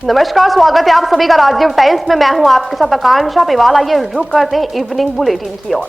नमस्कार, स्वागत है आप सभी का राजीव टाइम्स में। मैं हूं आपके साथ आकांक्षा पिवाल। आइए रुक करते हैं इवनिंग बुलेटिन की ओर।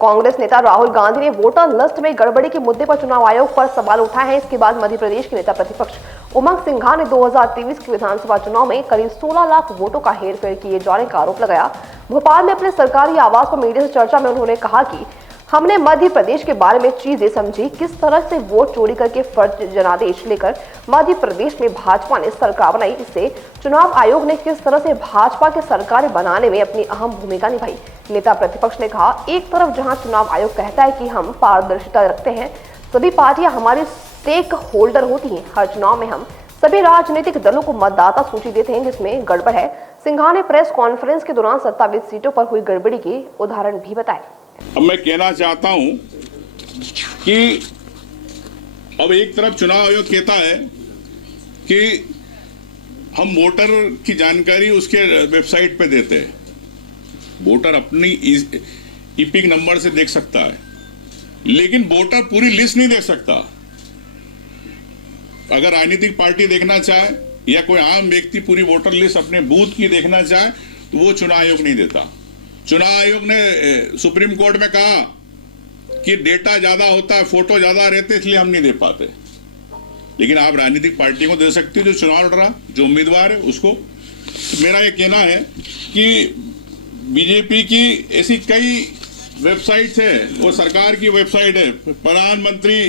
कांग्रेस नेता राहुल गांधी ने वोटर लिस्ट में गड़बड़ी के मुद्दे पर चुनाव आयोग पर सवाल उठाए हैं। इसके बाद मध्य प्रदेश के नेता प्रतिपक्ष उमंग सिंघा ने 2023 के विधानसभा चुनाव में करीब 16 लाख वोटों का हेरफेर किए जाने का आरोप लगाया। भोपाल में अपने सरकारी आवास पर मीडिया से चर्चा में उन्होंने कहा कि हमने मध्य प्रदेश के बारे में चीजें समझी, किस तरह से वोट चोरी करके फर्ज जनादेश लेकर मध्य प्रदेश में भाजपा ने सरकार बनाई। इससे चुनाव आयोग ने किस तरह से भाजपा की सरकार बनाने में अपनी अहम भूमिका निभाई। नेता प्रतिपक्ष ने कहा, एक तरफ जहां चुनाव आयोग कहता है कि हम पारदर्शिता रखते हैं, सभी पार्टियां हमारी स्टेक होल्डर होती हैं, हर चुनाव में हम सभी राजनीतिक दलों को मतदाता सूची देते हैं जिसमें गड़बड़ है। सिंघा ने प्रेस कॉन्फ्रेंस के दौरान 27 सीटों पर हुई गड़बड़ी के उदाहरण भी बताए। अब मैं कहना चाहता हूं कि अब एक तरफ चुनाव आयोग कहता है कि हम वोटर की जानकारी उसके वेबसाइट पे देते हैं, वोटर अपनी ईपिक नंबर से देख सकता है, लेकिन वोटर पूरी लिस्ट नहीं देख सकता। अगर राजनीतिक पार्टी देखना चाहे या कोई आम व्यक्ति पूरी वोटर लिस्ट अपने बूथ की देखना चाहे तो वो चुनाव आयोग नहीं देता। चुनाव आयोग ने सुप्रीम कोर्ट में कहा कि डेटा ज्यादा होता है, फोटो ज्यादा रहते, इसलिए हम नहीं दे पाते। लेकिन आप राजनीतिक पार्टी को दे सकते हो जो चुनाव लड़ रहा, जो उम्मीदवार है उसको। तो मेरा ये कहना है कि बीजेपी की ऐसी कई वेबसाइट्स है, वो सरकार की वेबसाइट है, प्रधानमंत्री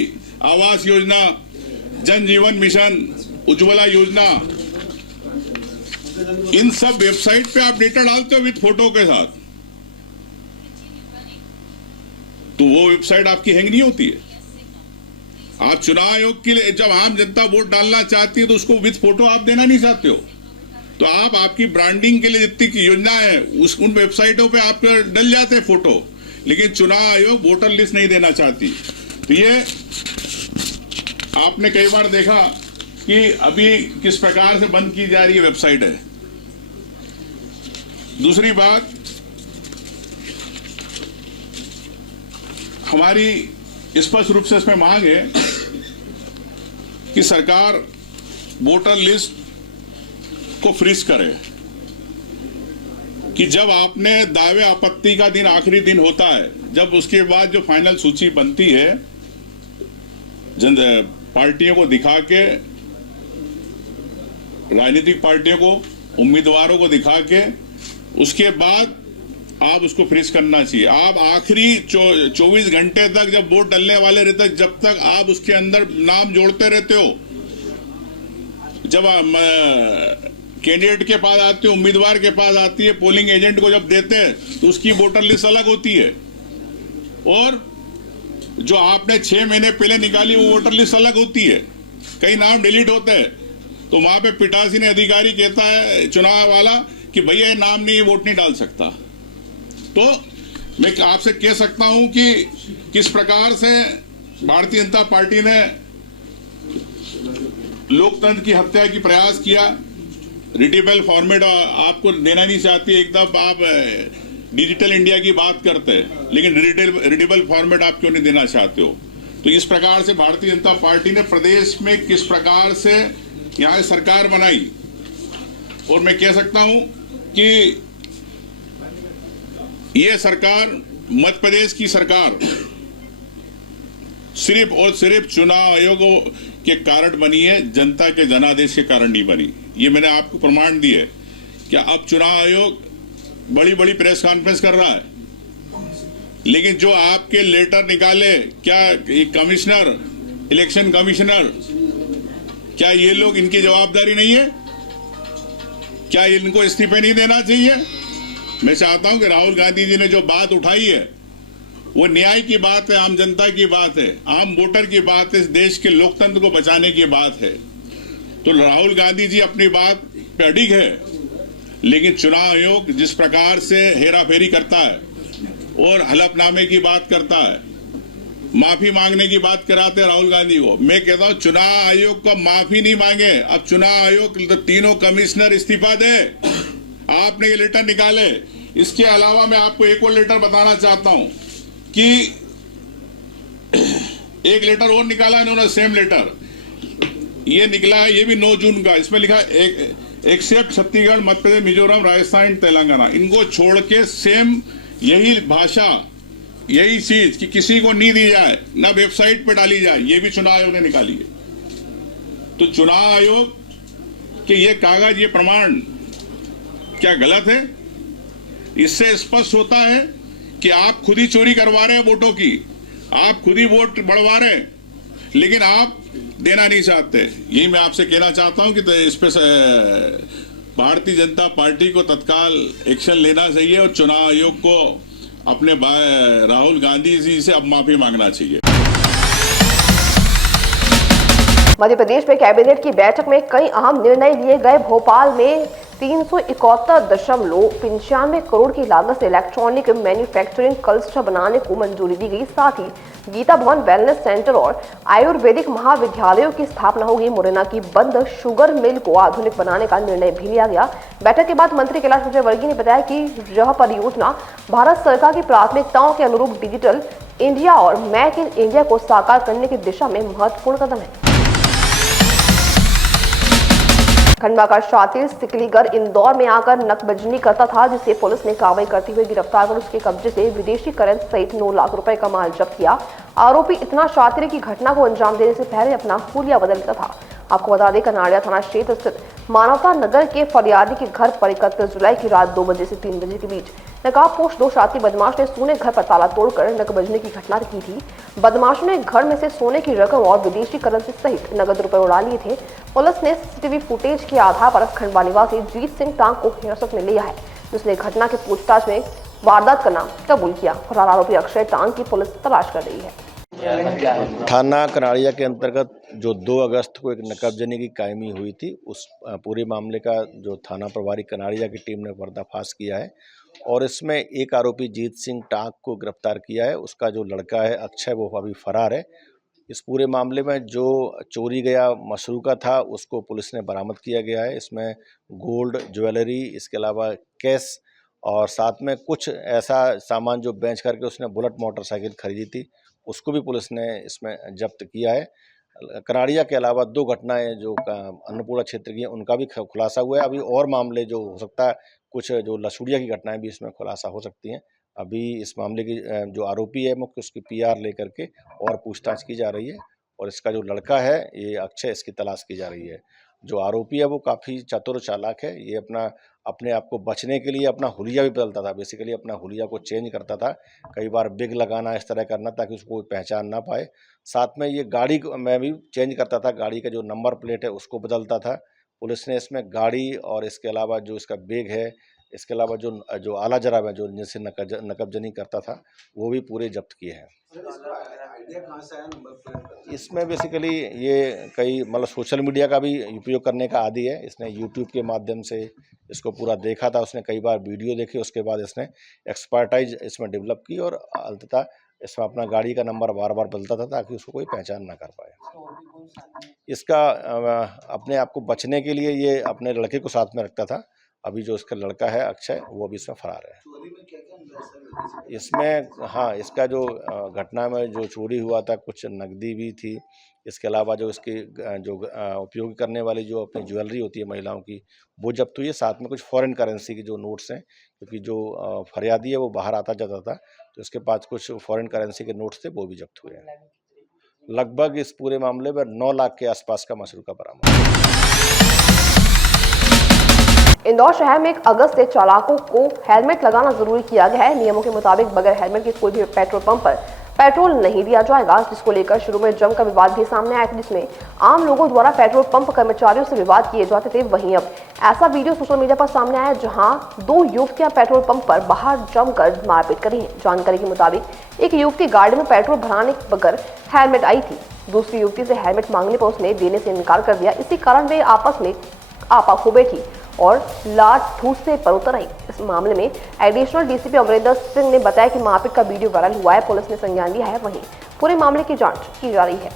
आवास योजना, जन जीवन मिशन, उज्ज्वला योजना, इन सब वेबसाइट पे आप डेटा डालते हो विद फोटो के साथ, तो वो वेबसाइट आपकी हैंग नहीं होती है। आप चुनाव आयोग के लिए जब आम जनता वोट डालना चाहती है तो उसको विद फोटो आप देना नहीं चाहते हो, तो आप आपकी ब्रांडिंग के लिए जितनी योजना है उन वेबसाइटों पे आप डल जाते हैं फोटो, लेकिन चुनाव आयोग वोटर लिस्ट नहीं देना चाहती। तो ये आपने कई बार देखा कि अभी किस प्रकार से बंद की जा रही है वेबसाइट है। दूसरी बात, हमारी स्पष्ट रूप से इसमें मांग है कि सरकार वोटर लिस्ट को फ्रीज करे, कि जब आपने दावे आपत्ति का दिन आखिरी दिन होता है, जब उसके बाद जो फाइनल सूची बनती है पार्टियों को दिखा के, राजनीतिक पार्टियों को, उम्मीदवारों को दिखा के, उसके बाद आप उसको फ्रीज करना चाहिए। आप आखिरी 24 घंटे तक जब वोट डलने वाले रहते, जब तक आप उसके अंदर नाम जोड़ते रहते हो, जब कैंडिडेट के पास आती है, उम्मीदवार के पास आती है, पोलिंग एजेंट को जब देते हैं तो उसकी वोटर लिस्ट अलग होती है, और जो आपने 6 महीने पहले निकाली वो वोटर लिस्ट अलग होती है। कई नाम डिलीट होते हैं, तो वहां पे पिटासी ने अधिकारी कहता है चुनाव वाला कि भैया ये नाम नहीं, वोट नहीं डाल सकता। तो मैं आपसे कह सकता हूं कि किस प्रकार से भारतीय जनता पार्टी ने लोकतंत्र की हत्या की प्रयास किया। रीडेबल फॉर्मेट आपको देना नहीं चाहती, एकदम आप डिजिटल इंडिया की बात करते हैं, लेकिन रीडेबल फॉर्मेट आप क्यों नहीं देना चाहते हो। तो इस प्रकार से भारतीय जनता पार्टी ने प्रदेश में किस प्रकार से यहाँ सरकार बनाई, और मैं कह सकता हूं कि ये सरकार, मध्य प्रदेश की सरकार सिर्फ और सिर्फ चुनाव आयोगों के कारण बनी है, जनता के जनादेश के कारण नहीं बनी। ये मैंने आपको प्रमाण दिए। क्या अब चुनाव आयोग बड़ी बड़ी प्रेस कॉन्फ्रेंस कर रहा है, लेकिन जो आपके लेटर निकाले, क्या कमिश्नर, इलेक्शन कमिश्नर, क्या ये लोग, इनकी जवाबदारी नहीं है? क्या इनको इस्तीफे नहीं देना चाहिए? मैं चाहता हूं कि राहुल गांधी जी ने जो बात उठाई है वो न्याय की बात है, आम जनता की बात है, आम वोटर की बात है, इस देश के लोकतंत्र को बचाने की बात है। तो राहुल गांधी जी अपनी बात पे अडिग है, लेकिन चुनाव आयोग जिस प्रकार से हेराफेरी करता है और हलफनामे की बात करता है, माफी मांगने की बात कराते हैं राहुल गांधी को, मैं कहता हूं चुनाव आयोग को माफी नहीं मांगे। अब चुनाव आयोग तो तीनों कमिश्नर इस्तीफा दे। आपने ये लेटर निकाले, इसके अलावा मैं आपको एक और लेटर बताना चाहता हूं कि एक लेटर और निकाला इन्होंने, सेम लेटर, ये निकला है, ये भी 9 जून का, इसमें लिखा है एक्सेप्ट छत्तीसगढ़, मध्य प्रदेश, मिजोरम, राजस्थान, तेलंगाना, इनको छोड़ के सेम यही भाषा, यही चीज कि किसी को नहीं दी जाए, ना वेबसाइट पे डाली जाए, ये भी चुनाव आयोग ने निकाली है। तो चुनाव आयोग के ये कागज, ये प्रमाण क्या गलत है? इससे स्पष्ट होता है कि आप खुद ही चोरी करवा रहे हैं वोटों की, आप खुद ही वोट बढ़वा रहे हैं, लेकिन आप देना नहीं चाहते। यही मैं आपसे कहना चाहता हूं कि इस पे भारतीय जनता पार्टी को तत्काल एक्शन लेना चाहिए और चुनाव आयोग को अपने राहुल गांधी जी से अब माफी मांगना चाहिए। मध्य प्रदेश में कैबिनेट की बैठक में कई अहम निर्णय लिए गए। भोपाल में 371.95 करोड़ की लागत से इलेक्ट्रॉनिक मैन्युफैक्चरिंग क्लस्टर बनाने को मंजूरी दी गई। साथ ही गीता भवन वेलनेस सेंटर और आयुर्वेदिक महाविद्यालयों की स्थापना होगी। मुरैना की बंद शुगर मिल को आधुनिक बनाने का निर्णय भी लिया गया। बैठक के बाद मंत्री कैलाश विजयवर्गीय ने बताया कि यह परियोजना भारत सरकार की प्राथमिकताओं के अनुरूप डिजिटल इंडिया और मेक इन इंडिया को साकार करने की दिशा में महत्वपूर्ण कदम है। खंडवा का शातिर सिकलीगर इंदौर में आकर नकबजनी करता था, जिसे पुलिस ने कार्रवाई करते हुए गिरफ्तार कर उसके कब्जे से विदेशी करेंसी सहित 9 लाख रुपए का माल जब्त किया। आरोपी इतना शातिर की घटना को अंजाम देने से पहले अपना हुलिया बदल लेता था। आपको बता दें, कनाड़िया थाना क्षेत्र स्थित मानवता नगर के फरियादी के घर पर 31 जुलाई की रात 2 बजे से 3 बजे के बीच नकाबपोश 2 शातिर बदमाश ने सोने घर पर ताला तोड़कर नकबजनी की घटना की थी। बदमाशों ने घर में से सोने की रकम और विदेशी करेंसी सहित नगद रुपए उड़ा लिए थे। पुलिस ने सीसीटीवी फुटेज के आधार पर खंडवा निवासी जीत सिंह टांग को हिरासत में लिया है, जिसने घटना के पूछताछ में वारदात का नाम कबूल किया। फरार आरोपी अक्षय टांग की पुलिस तलाश कर रही है। थाना कनाड़िया के अंतर्गत जो 2 अगस्त को एक नकबजनी की कायमी हुई थी, उस पूरे मामले का जो थाना प्रभारी कनाड़िया की टीम ने पर्दाफाश किया है और इसमें एक आरोपी जीत सिंह टांग को गिरफ्तार किया है। उसका जो लड़का है अक्षय, वो अभी फरार है। इस पूरे मामले में जो चोरी गया मशरूका था, उसको पुलिस ने बरामद किया गया है। इसमें गोल्ड ज्वेलरी, इसके अलावा कैश और साथ में कुछ ऐसा सामान जो बेच करके उसने बुलेट मोटरसाइकिल खरीदी थी, उसको भी पुलिस ने इसमें जब्त किया है। कनाड़िया के अलावा 2 घटनाएं जो अन्नपूर्णा क्षेत्र की हैं, उनका भी खुलासा हुआ है। अभी और मामले जो हो सकता है, कुछ जो लसूड़िया की घटनाएं भी इसमें खुलासा हो सकती हैं। अभी इस मामले की जो आरोपी है मुख्य, उसकी PR लेकर के और पूछताछ की जा रही है और इसका जो लड़का है ये अक्षय, इसकी तलाश की जा रही है। जो आरोपी है वो काफ़ी चतुर चालाक है। ये अपने आप को बचने के लिए अपना हुलिया भी बदलता था, बेसिकली अपना हुलिया को चेंज करता था, कई बार बिग लगाना, इस तरह करना ताकि उसको कोई पहचान ना पाए। साथ में ये गाड़ी में भी चेंज करता था, गाड़ी का जो नंबर प्लेट है उसको बदलता था। पुलिस ने इसमें गाड़ी और इसके अलावा जो इसका बैग है, इसके अलावा जो आला जराब है, जो जिनसे नकबजनी करता था, वो भी पूरे जब्त किए हैं। इसमें बेसिकली ये कई मतलब सोशल मीडिया का भी उपयोग करने का आदी है। इसने यूट्यूब के माध्यम से इसको पूरा देखा था, उसने कई बार वीडियो देखे, उसके बाद इसने एक्सपर्टाइज इसमें डेवलप की और अंततः इसमें अपना गाड़ी का नंबर बार बार बदलता था ताकि उसको कोई पहचान ना कर पाए। इसका अपने आप को बचने के लिए ये अपने लड़के को साथ में रखता था। अभी जो इसका लड़का है अक्षय, वो भी इसमें फरार है। इसमें हाँ, इसका जो घटना में जो चोरी हुआ था, कुछ नकदी भी थी। इसके अलावा जो इसकी जो उपयोग करने वाली जो अपनी ज्वेलरी होती है महिलाओं की, वो जब्त हुई है। साथ में कुछ फॉरेन करेंसी के जो नोट्स हैं, क्योंकि जो फरियादी है वो बाहर आता जाता था, तो इसके पास कुछ फॉरेन करेंसी के नोट्स थे, वो भी जब्त हुए हैं। लगभग इस पूरे मामले में 9 लाख के आसपास का मशरूका बरामद। इंदौर शहर में 1 अगस्त से चालकों को हेलमेट लगाना जरूरी किया गया है। नियमों के मुताबिक बगैर हेलमेट के कोई भी पेट्रोल पंप पर पेट्रोल नहीं दिया जाएगा, जिसको लेकर शुरू में जमकर विवाद भी सामने आया, जिसमें आम लोगों द्वारा पेट्रोल पंप कर्मचारियों से विवाद किए जाते थे। वहीं अब ऐसा वीडियो सोशल मीडिया पर सामने आया जहां 2 युवतियां पेट्रोल पंप पर बाहर जमकर मारपीट करी हैं। जानकारी के मुताबिक एक युवती गाड़ी में पेट्रोल भराने बगैर हेलमेट आई थी। दूसरी युवती से हेलमेट मांगने पर उसने देने से इनकार कर दिया। इसी कारण वे आपस में आपा खो बैठी और लात ठूसने पर उतर आई। इस मामले में एडिशनल डीसीपी अमरिंदर सिंह ने बताया कि मारपीट का वीडियो वायरल हुआ है, पुलिस ने संज्ञान लिया है। वहीं पूरे मामले की जांच की जा रही है।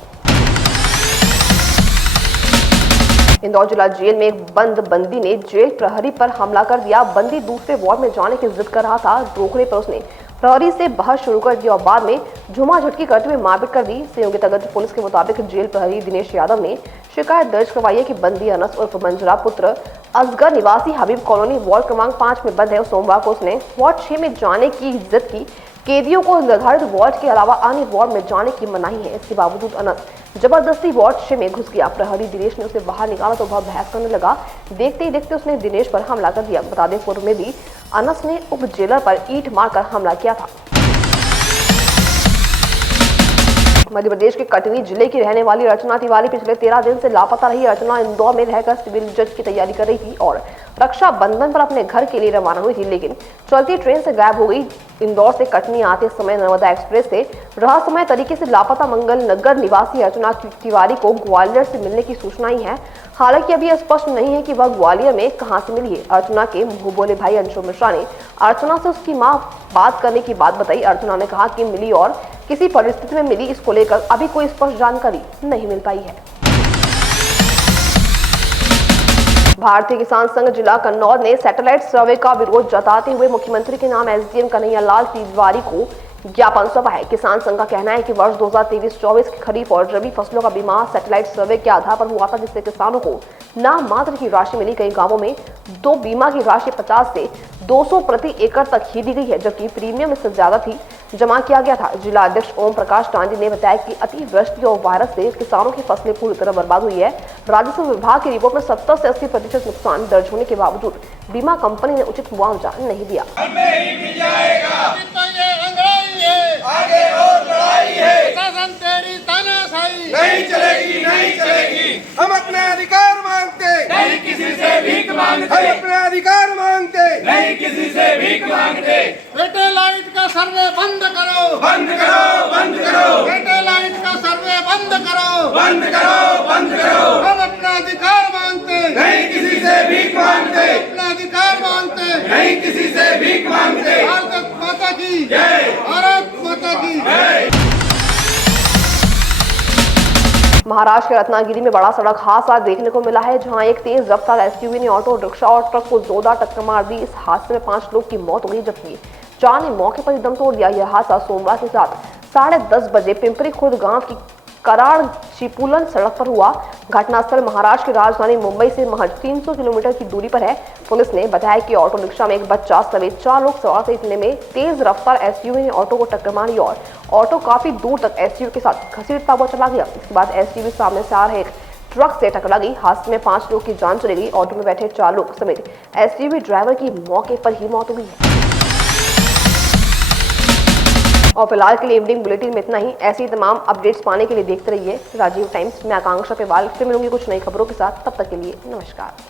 इंदौर जिला जेल में एक बंदी ने जेल प्रहरी पर हमला कर दिया। बंदी दूसरे वार्ड में जाने की जिद कर रहा था, रोकने पर उसने प्रहरी से बहस शुरू कर दी और बाद में झुमा झटकी करते हुए मारपीट कर दी। संयोगीतगत पुलिस के मुताबिक जेल प्रहरी दिनेश यादव ने शिकायत दर्ज करवाई है कि बंदी अनस उर्फ मंजरा पुत्र असगर निवासी हबीब कॉलोनी वार्ड क्रमांक 5 में बंद है। सोमवार को उसने वार्ड 6 में जाने की जिद की। कैदियों को निर्धारित वार्ड के अलावा अन्य वार्ड में जाने की मनाही है। इसके बावजूद अनस जबरदस्ती वार्ड 6 में घुस गया। प्रहरी दिनेश ने उसे बाहर निकाला तो वह बहस करने लगा। देखते ही देखते उसने दिनेश पर हमला कर दिया। बता दें, पूर्व में भी अनस ने उप जेलर पर ईंट मारकर हमला किया था। मध्य प्रदेश के कटनी जिले की रहने वाली अर्चना तिवारी पिछले 13 दिन से लापता रही। अर्चना इंदौर में रहकर सिविल जज की तैयारी कर रही थी और रक्षाबंधन पर अपने घर के लिए रवाना हुई थी, लेकिन चलती ट्रेन से गायब हो गई। इंदौर से कटनी आते समय नर्मदा एक्सप्रेस से रहस्यमय तरीके से लापता मंगल नगर निवासी अर्चना तिवारी को ग्वालियर से मिलने की सूचना ही है। हालांकि अभी स्पष्ट नहीं है कि वह ग्वालियर में कहां से मिली है। अर्चना के मुंह बोले भाई अंशु मिश्रा ने अर्चना से उसकी मां बात करने की बात बताई। अर्चना ने कहा कि मिली और किसी परिस्थिति में मिली, इसको लेकर अभी कोई स्पष्ट जानकारी नहीं मिल पाई है। भारतीय किसान संघ जिला कन्नौज ने सैटेलाइट सर्वे का विरोध जताते हुए मुख्यमंत्री के नाम एसडीएम कन्हैयालाल तिवारी को ज्ञापन सौंपा है। किसान संघ का कहना है कि वर्ष 2023-24 की खरीफ और रबी फसलों का बीमा सैटेलाइट सर्वे के आधार पर हुआ था, जिससे किसानों को नाम मात्र की राशि मिली। कई गांवों में दो बीमा की राशि 50 से 200 प्रति एकड़ तक ही दी गई है, जबकि प्रीमियम इससे ज्यादा थी जमा किया गया था। जिला अध्यक्ष ओम प्रकाश टांडी ने बताया कि अतिवृष्टि और वायरस से किसानों की फसलें पूरी तरह बर्बाद हुई है। राजस्व विभाग की रिपोर्ट में 70 से 80% नुकसान दर्ज होने के बावजूद बीमा कंपनी ने उचित मुआवजा नहीं दिया। आगे और लड़ाई है, शासन तेरी तानाशाही नहीं चलेगी, नहीं चलेगी। हम अपने अधिकार मांगते नहीं किसी से भीख मांगते, हम अपने अधिकार मांगते नहीं किसी से भीख मांगते। सैटेलाइट का सर्वे बंद करो, बंद करो, बंद करो। सैटेलाइट का सर्वे बंद करो, बंद करो, बंद करो। हम अपना अधिकार मांगते नहीं किसी से भीख मांगते, अपना अधिकार मांगते नहीं किसी से भीख मांगते। भारत माता की जय, भारत माता की जय। महाराष्ट्र के रत्नागिरी में बड़ा सड़क हादसा देखने को मिला है, जहां एक तेज रफ्तार एसयूवी ने ऑटो रिक्शा और ट्रक को जोरदार टक्कर मार दी। इस हादसे में 5 लोग की मौत हो गई, जबकि 4 ने मौके पर ही दम तोड़ दिया। यह हादसा सोमवार के साथ 10:30 बजे पिंपरी खुर्द गांव की कराड़ चिपुलन सड़क पर हुआ। घटनास्थल महाराष्ट्र की राजधानी मुंबई से महज 300 किलोमीटर की दूरी पर है। पुलिस ने बताया कि ऑटो रिक्शा में एक बच्चा समेत 4 लोग सवार थे। इतने में तेज रफ्तार एसयूवी ने ऑटो को टक्कर मारी और ऑटो काफी दूर तक एसयूवी के साथ घसीटता हुआ चला गया। इसके बाद एसयूवी सामने से आ रहे एक ट्रक से टकरा गई। हादसे में 5 लोग की जान चली गई। ऑटो में बैठे 4 लोग समेत एसयूवी ड्राइवर की मौके पर ही मौत हो गई है। और फिलहाल के लिए इवनिंग बुलेटिन में इतना ही। ऐसी तमाम अपडेट्स पाने के लिए देखते रहिए राजीव टाइम्स। मैं आकांक्षा पेवाल फिर मिलूंगी कुछ नई खबरों के साथ। तब तक के लिए नमस्कार।